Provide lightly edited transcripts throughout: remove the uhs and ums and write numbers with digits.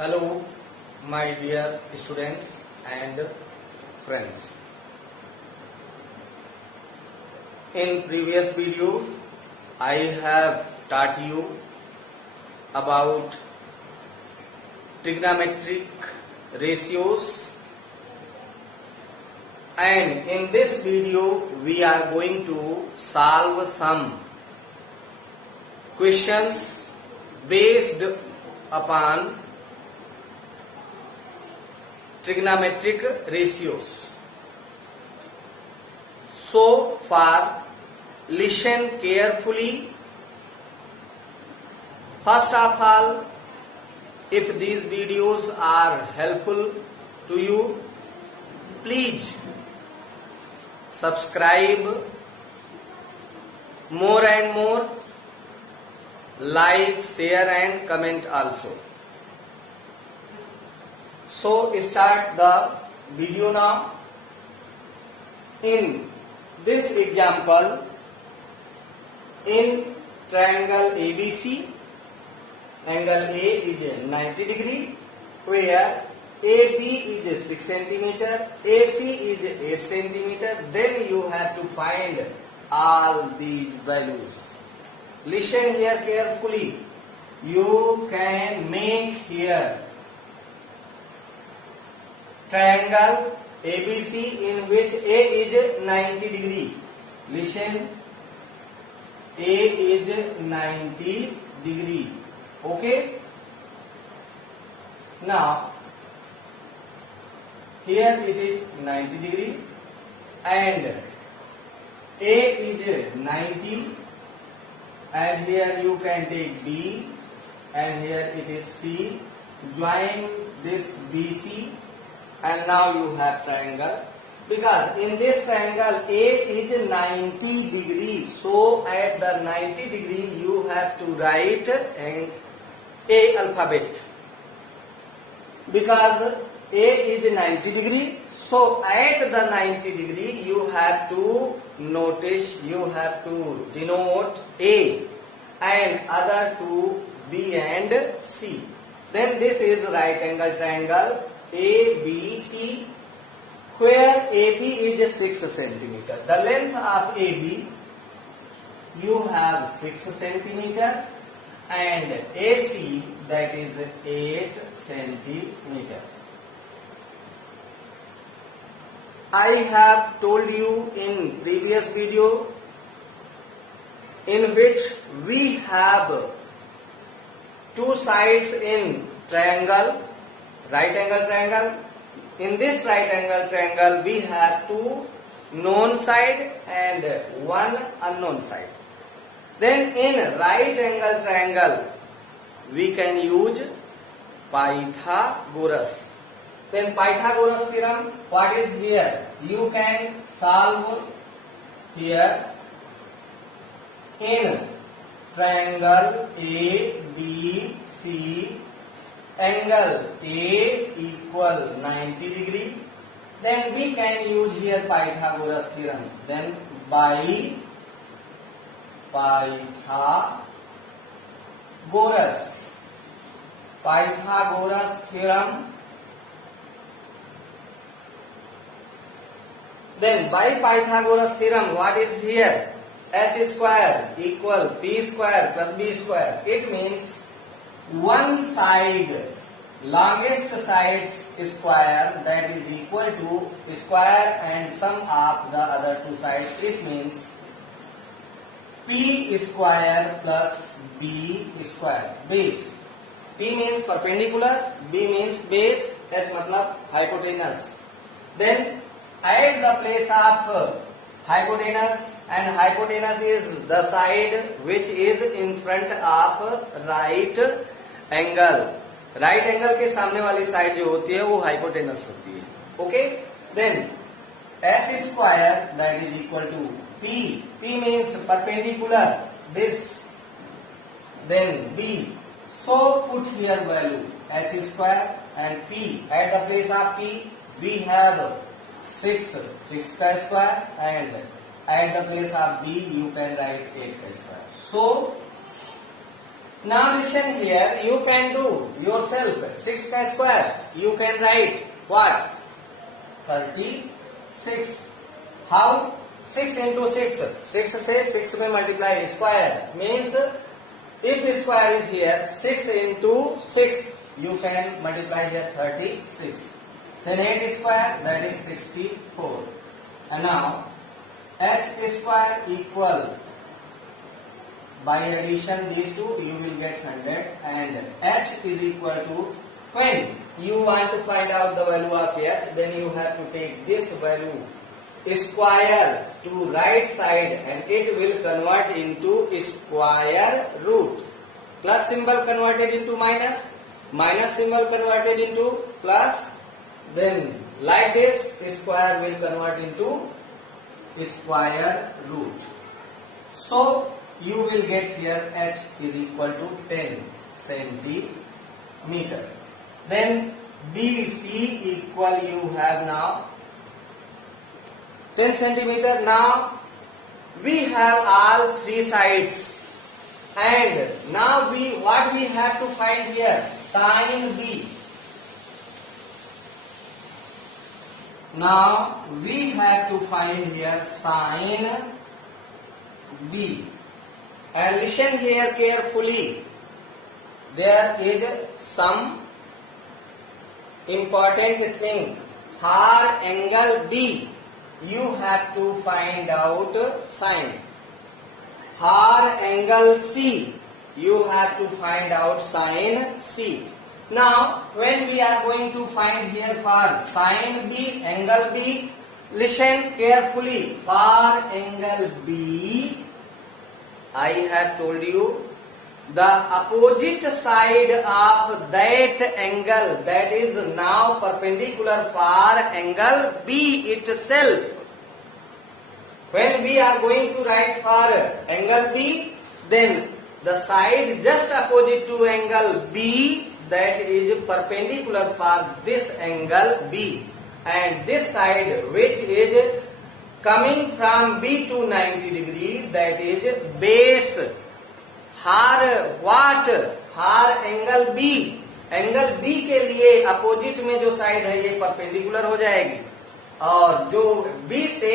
Hello, my dear students and friends. In previous video, I have taught you about trigonometric ratios, and in this video we are going to solve some questions based upon trigonometric ratios. So far, listen carefully. First of all, if these videos are helpful to you, please subscribe more and more, like, share and comment also. So start the video now. In this example, in triangle ABC, angle A is 90 degree, where AB is 6 centimeter, AC is 8 centimeter. Then you have to find all these values. Listen here carefully. You can make here triangle ABC in which A is 90 degree. Listen, A is 90 degree. Okay. Now, here it is 90 degree and A is 90, and here you can take B and here it is C. Join this BC. And now you have triangle, because in this triangle A is 90 degree. So at the 90 degree you have to write an A alphabet, because A is 90 degree. So at the 90 degree you have to notice, you have to denote A and other two B and C. Then this is right angle triangle ABC, where AB is 6 centimeter. The length of AB you have 6 centimeter and AC, that is 8 centimeter. I have told you in previous video, in which we have two sides in triangle, right angle triangle. In this right angle triangle we have two known side and one unknown side. Then in right angle triangle we can use Pythagoras. Then Pythagoras theorem, what is here? You can solve here in triangle ABC, angle A equal 90 degree. Then we can use here Pythagoras theorem. Then by Pythagoras theorem. Then by Pythagoras theorem, what is here? H square equal P square plus B square. It means one side, longest side's square, that is equal to square and sum of the other two sides. It means P square plus B square. Base. P means perpendicular, B means base, H matlab hypotenuse. Then at the place of hypotenuse, and hypotenuse is the side which is in front of right angle. Right angle के सामने वाली side जो होती है वो hypotenuse होती है. Okay. Then h square that is equal to p. p means perpendicular this. Then b. So put here value h square and p. At the place of p we have 6 का square, and at the place of b you can write 8 का square. So Now listen here, you can do yourself 6 ka square. You can write what? 36. How? 6 into 6. 6 से 6 में multiply square means if square is here 6 into 6 you can multiply here 36. Then 8 square that is 64. And now h square equal by addition these two you will get 100 and h is equal to when you want to find out the value of h then you have to take this value square to right side and it will convert into square root. Plus symbol converted into minus, minus symbol converted into plus, then like this square will convert into square root. So you will get here h is equal to 10 centimeter. Then BC equal you have now 10 centimeter. Now we have all three sides and now what we have to find here? Sine B. Now we have to find here sine B. And listen here carefully. There is some important thing. For angle B, you have to find out sine. For angle C, you have to find out sine C. Now, when we are going to find here for sine B, angle B, listen carefully. For angle B, I have told you the opposite side of that angle that is now perpendicular for angle B itself. When we are going to write for angle B, then the side just opposite to angle B that is perpendicular for this angle B, and this side which is coming from B to 90 degree that is base. For what? For angle B. Angle B के लिए opposite में जो side है ये perpendicular हो जाएगी और जो B से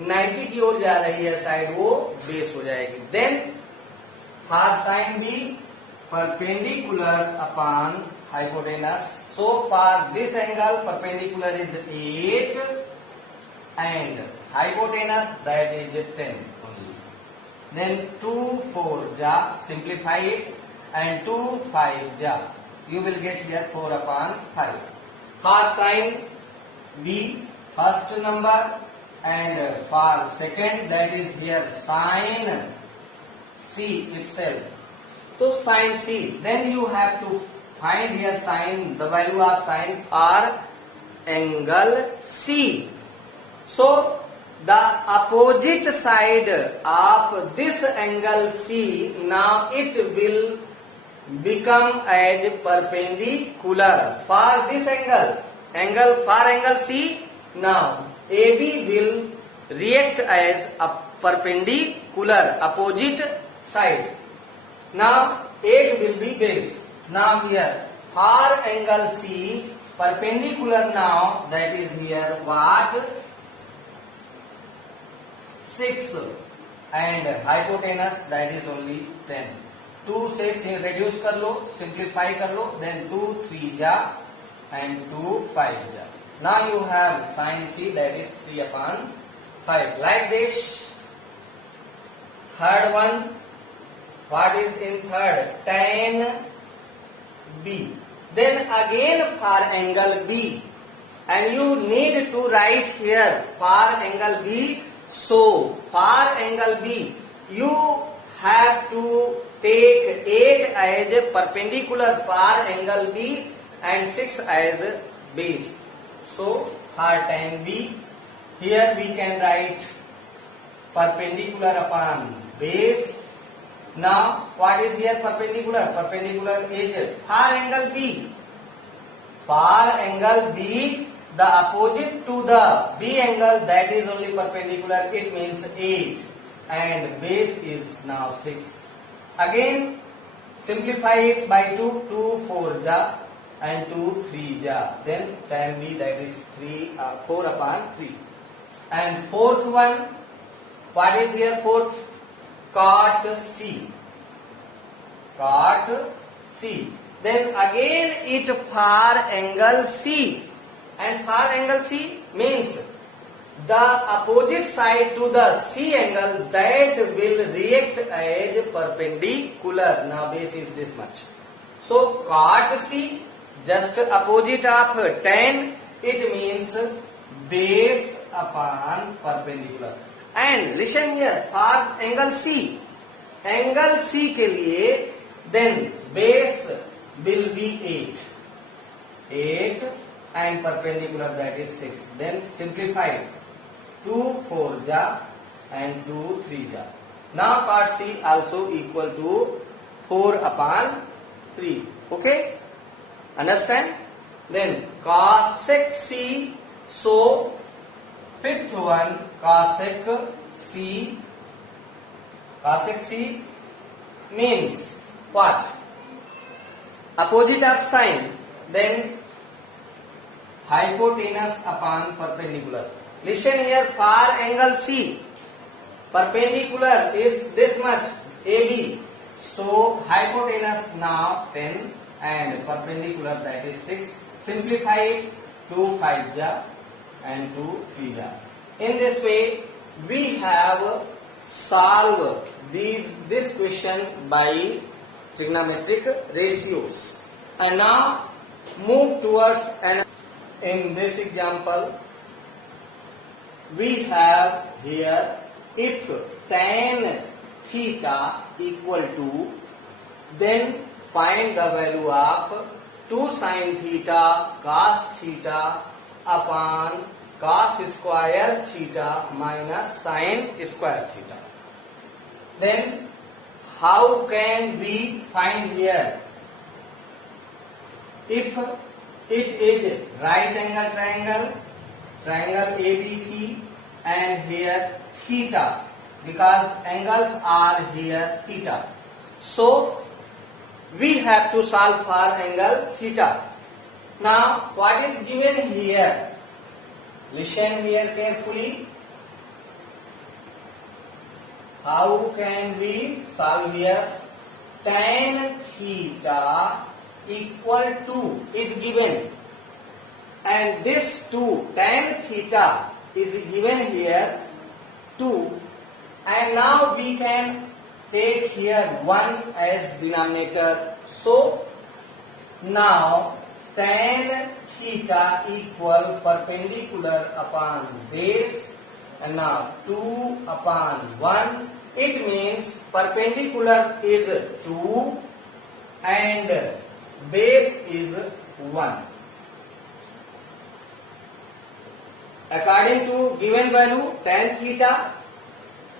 90 की ओर जा रही है साइड वो बेस हो जाएगी. Then for sine B perpendicular upon hypotenuse. So for this angle perpendicular is 8 and hypotenuse that is 10 only. Then 2 4 ja, simplify it, and 2 5 ja, you will get here 4 upon 5. For sine B first number and for second that is here sine C itself. So sine C, then you have to find here sine, the value of sine or angle C. So the opposite side of this angle C, now it will become as perpendicular for this angle for angle C. Now AB will react as a perpendicular opposite side. Now 8 will be base. Now here for angle C perpendicular, now that is here what? 6 and hypotenuse that is only 10. 2 से reduce कर लो, simplify कर लो, then 2 3 ja and 2 5 ja. Now you have sine C that is 3 upon 5. Like this. Third one, what is in third? Tan B. Then again for angle B, and you need to write here for angle B. So for angle B, you have to take 8 as perpendicular for angle B and 6 as base. So for tan B, here we can write perpendicular upon base. Now what is here perpendicular? Perpendicular is for angle B. For angle B, the opposite to the B angle that is only perpendicular, it means 8 and base is now 6. Again Simplify it by 2, 2 4 ja and 2 3 ja. Then tan b, that is 4 upon 3. And fourth one, what is here fourth? Cot C. Cot C. Then again it for angle C. And for angle C means the opposite side to the C angle that will react as perpendicular. Now base is this much. So cot C, just opposite of tan, it means base upon perpendicular. And listen here, for angle C के लिए then base will be 8 and perpendicular, that is 6. Then simplify 2 4 ja and 2 3 ja. Now cot C also equal to 4 upon 3. Okay, understand? Then cosec C, so fifth one, cosec C. Cosec C means what? Opposite of sine, then hypotenuse upon perpendicular. Listen here, for angle C, perpendicular is this much, AB. So hypotenuse now 10 and perpendicular, that is 6. Simplify it, 2 5 ja and 2 3 ja. In this way, we have solved this question by trigonometric ratios. And now move towards an. In this example, we have here, if tan theta equal to, then find the value of 2 sin theta cos theta upon cos square theta minus sin square theta. Then how can we find here? If it is right angle triangle ABC, and here theta, because angles are here theta. So we have to solve for angle theta. Now what is given here? Listen here carefully. How can we solve here? Tan theta equal to is given, and this 2 tan theta is given here 2, and now we can take here 1 as denominator. So now tan theta equal perpendicular upon base, and now 2 upon 1. It means perpendicular is 2 and base is 1. According to given value tan theta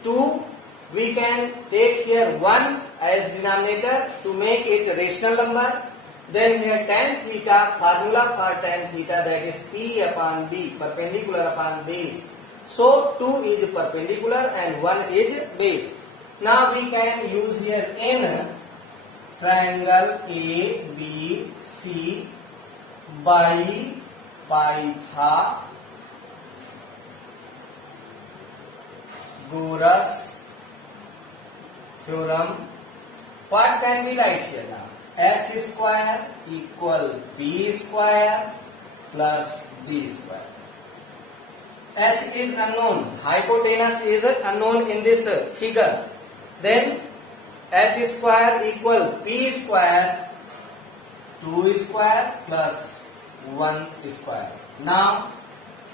2, we can take here 1 as denominator to make it a rational number. Then here tan theta, formula for tan theta, that is P upon B, perpendicular upon base. So 2 is perpendicular and 1 is base. Now we can use here n, triangle ABC by Pythagoras theorem. What can we write here now? H square equal B square plus B square. H is unknown, hypotenuse is unknown in this figure. Then H square equal P square 2 square plus 1 square. Now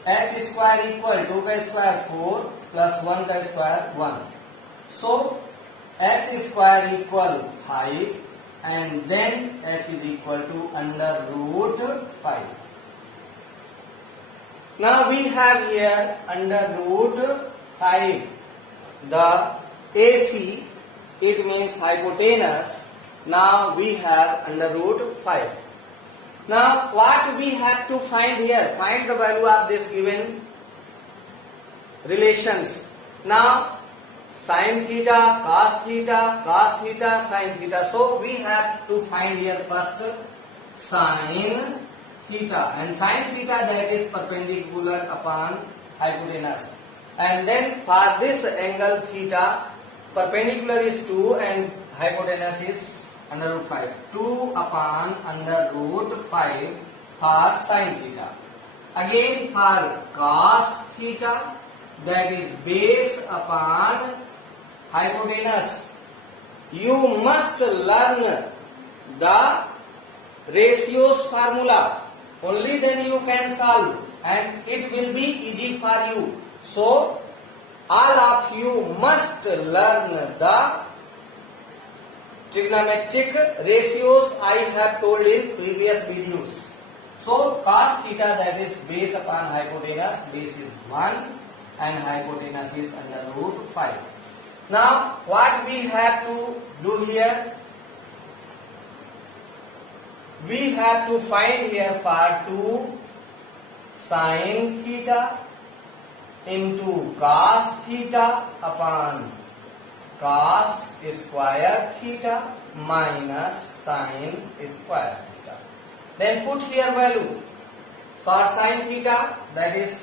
H square equal 2 ka square 4 plus 1 ka square 1. So H square equal 5, and then H is equal to under root 5. Now we have here under root 5 the AC, it means hypotenuse. Now we have under root 5. Now what we have to find here? Find the value of this given relations. Now sin theta, cos theta, cos theta, sin theta. So we have to find here first sin theta, and sin theta that is perpendicular upon hypotenuse. And then for this angle theta, perpendicular is 2 and hypotenuse is under root 5. 2 upon under root 5 for sin theta. Again for cos theta, that is base upon hypotenuse. You must learn the ratios formula. Only then you can solve and it will be easy for you. So all of you must learn the trigonometric ratios I have told in previous videos. So cos theta, that is base upon hypotenuse, base is 1 and hypotenuse is under root 5. Now what we have to do here? We have to find here for 2 sin theta into cos theta upon cos square theta minus sin square theta. Then put here value for sin theta, that is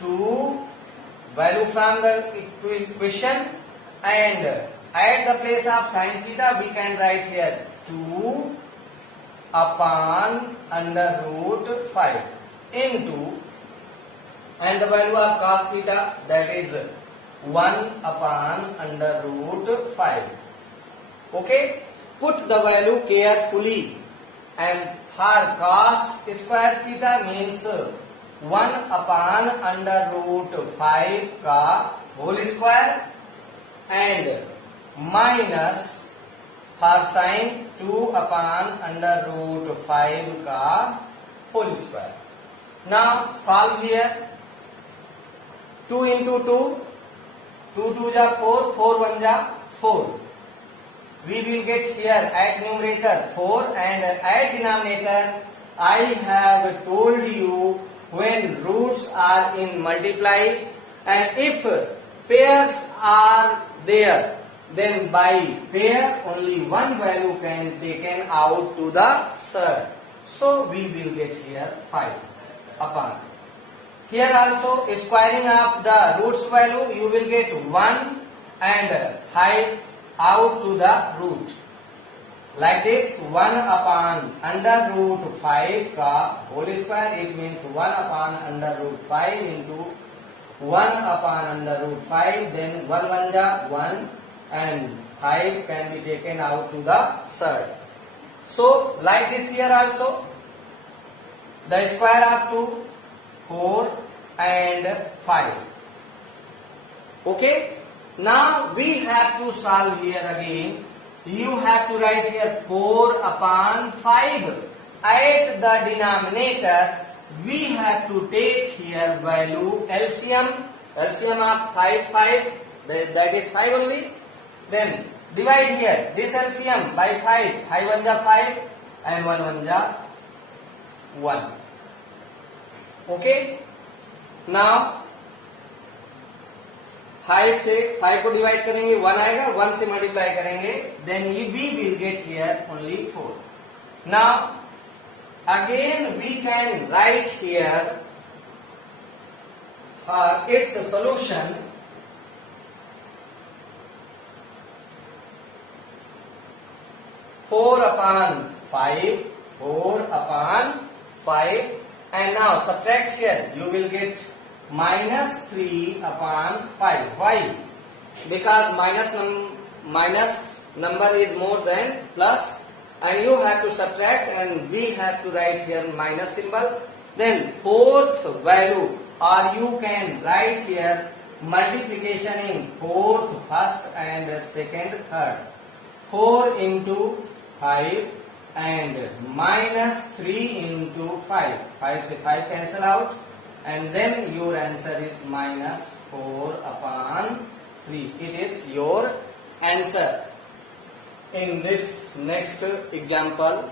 2 value from the equation, and at the place of sin theta we can write here 2 upon under root 5 into, and the value of cos theta, that is 1 upon under root 5. Okay, put the value carefully, and for cos square theta means 1 upon under root 5 का whole square, and minus for sin 2 upon under root 5 का whole square. Now solve here. 2 into 2, 2 2 ja 4, 4 1 ja 4. We will get here at numerator 4, and at denominator I have told you when roots are in multiply, and if pairs are there, then by pair only one value can taken out to the third. So we will get here 5 upon. Here also squaring of the roots value, you will get 1 and 5 out to the root. Like this, 1 upon under root 5 का whole square, it means 1 upon under root 5 into 1 upon under root 5, then 1 1 ja 1 and 5 can be taken out to the third. So like this here also, the square of 2, 4 and 5. Okay, now we have to solve here again. You have to write here 4 upon 5. At the denominator, we have to take here value LCM of 5, that is 5 only. Then divide here this LCM by 5, 5 1 ja 5 and 1 1 ja 1. Okay, now 5 से 5 को divide करेंगे 1 आएगा, 1 से multiply करेंगे, then we will get here only 4. Now again we can write here its solution. Four upon 5, and now subtract here, you will get minus 3 upon 5. Why? Because minus number is more than plus, and you have to subtract, and we have to write here minus symbol. Then fourth value, or you can write here multiplication in fourth, first and second, third. 4 into 5 and minus 3 into 5. 5 से 5 cancel out, and then your answer is minus 4 upon 3. It is your answer. In this next example,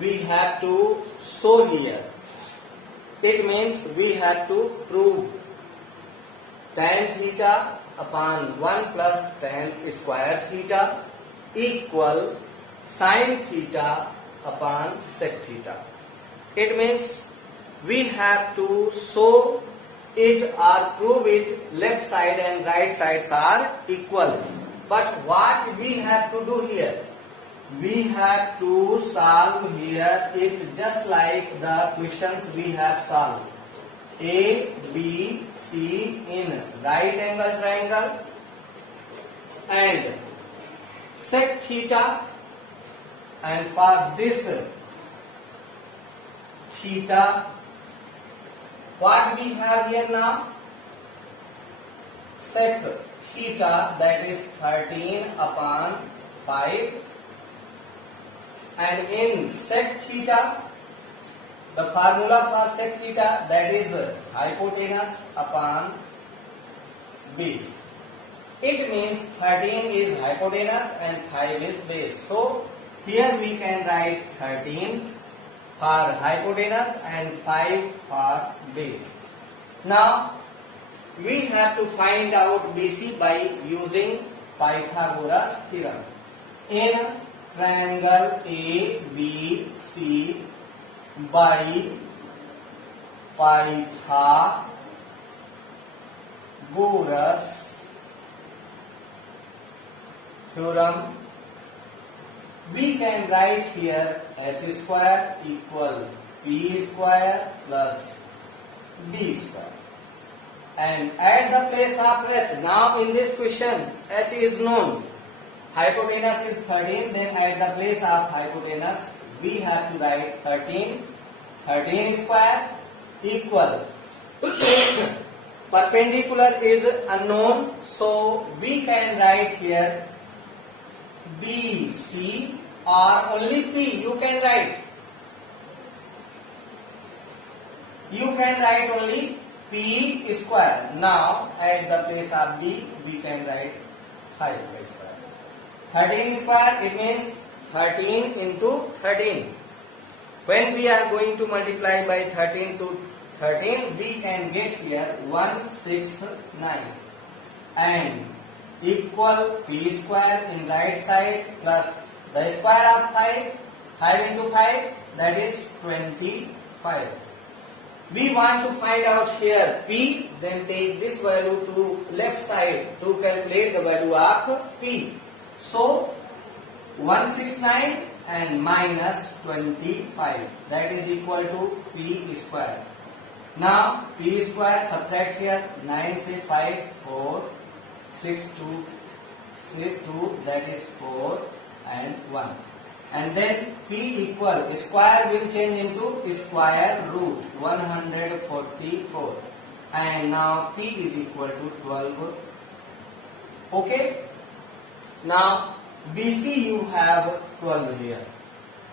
we have to show here. It means we have to prove tan theta upon 1 plus tan square theta equal sin theta upon sec theta. It means we have to show it or prove it left side and right sides are equal. But what we have to do here? We have to solve here it just like the questions we have solved. A, B, C in right angle triangle and sec theta, and for this theta, what we have here now? Sec theta, that is 13 upon 5, and in sec theta, the formula for sec theta, that is hypotenuse upon base. It means 13 is hypotenuse and 5 is base. So here we can write 13 for hypotenuse and 5 for base. Now we have to find out BC by using Pythagoras theorem. In triangle ABC by Pythagoras theorem, we can write here h square equal p square plus d square, and at the place of h, now in this question h is known, hypotenuse is 13, then at the place of hypotenuse we have to write 13 square equal perpendicular is unknown, so we can write here BC or only P. You can write only P square. Now at the place of B we can write 5 square. 13 square, it means 13 into 13. When we are going to multiply by 13 to 13, we can get here 169 and equal p square in right side plus the square of 5 into 5, that is 25. We want to find out here p, then take this value to left side to calculate the value of p. So 169 and minus 25, that is equal to p square. Now p square, subtract here 9 say 5, 4, 6 2, that is 4 and 1, and then p equal, square will change into square root 144, and now p is equal to 12. Okay, now BC you have 12 here.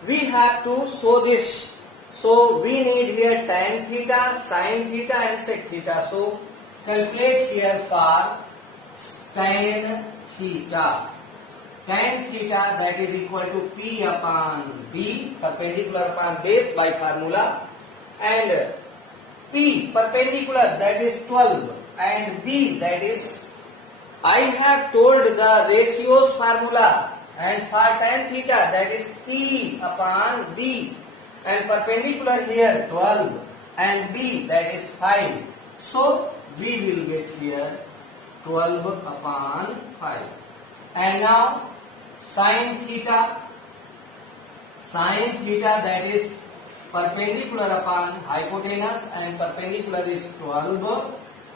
We have to show this. So we need here tan theta, sin theta and sec theta. So calculate here for tan theta. Tan theta, that is equal to P upon B, perpendicular upon base by formula, and P perpendicular, that is 12, and B, that is, I have told the ratios formula, and for tan theta, that is P upon B, and perpendicular here 12 and B, that is 5. So we will get here 12 upon 5. And now sin theta, that is perpendicular upon hypotenuse, and perpendicular is 12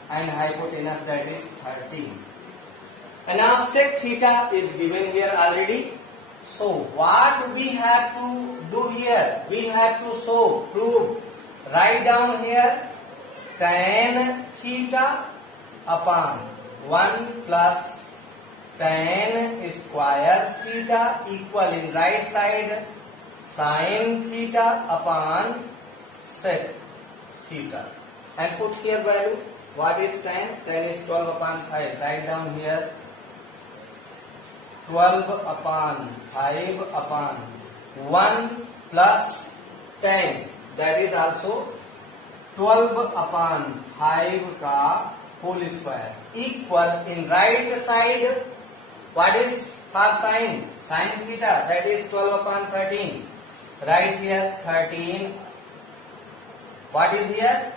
and hypotenuse, that is 13. And now sec theta is given here already. So what we have to do here? We have to prove, write down here tan theta upon 1 plus tan square theta equal in right side sin theta upon sec theta, and put here value. What is tan? Tan is 12 upon 5. Write down here 12 upon 5 upon 1 plus tan, that is also 12 upon 5 का whole square equal in right side. What is for sine? Sine theta, that is 12 upon 13. Right here 13. What is here?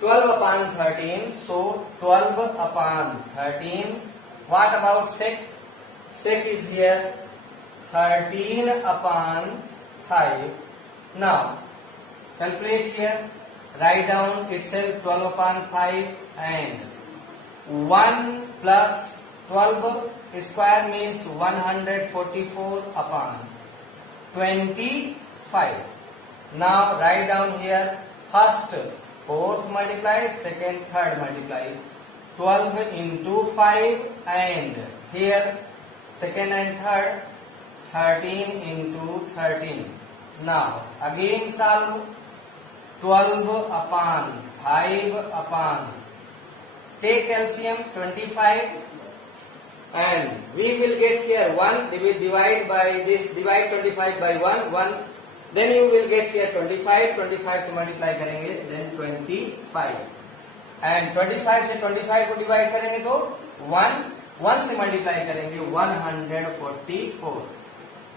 12 upon 13. So 12 upon 13. What about sec? Sec is here 13 upon 5. Now calculate here. Write down itself 12 upon 5 and 1 plus 12 square means 144 upon 25. Now write down here first fourth multiply, second third multiply. 12 into 5 and here second and third 13 into 13. Now again solve. 12 upon 5 upon, take LCM 25 and we will get here 1, we will divide by this, divide 25 by 1, then you will get here 25, 25 से multiply करेंगे then 25 and 25 से 25 को divide करेंगे तो 1 से multiply करेंगे 144.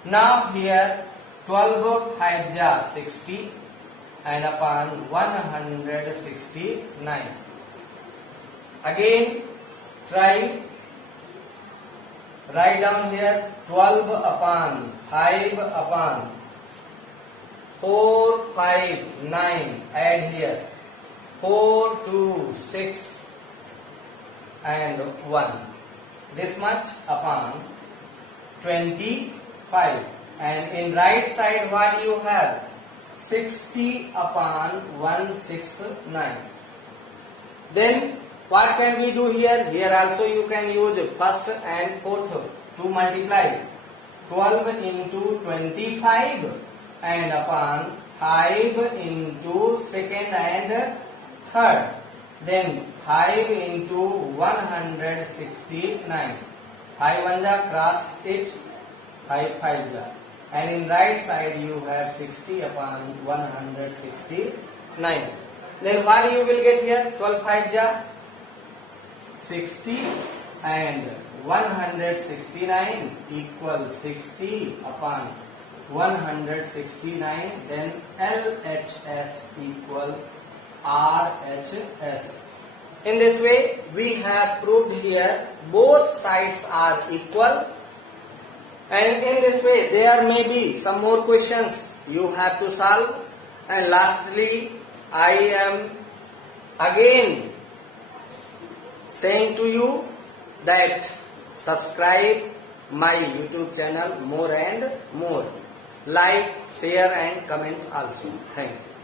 Now here 12 5 ja 60 and upon 169. Again try. Write down here 12 upon 5 upon 4 5 9. Add here 4 2 6 and 1. This much upon 25. And in right side what you have? 60 upon 169. Then what can we do here? Here also you can use first and fourth to multiply. 12 into 25 and upon 5 into second and third. Then 5 into 169. 5 1 ja cross it, 5 5 ja. And in right side you have 60 upon 169. Then what you will get here? 12 5 ja 60 and 169 equal 60 upon 169. Then LHS equal RHS. In this way we have proved here both sides are equal. And in this way there may be some more questions you have to solve. And lastly I am again saying to you that subscribe my YouTube channel more and more. Like, share and comment also. Thank you.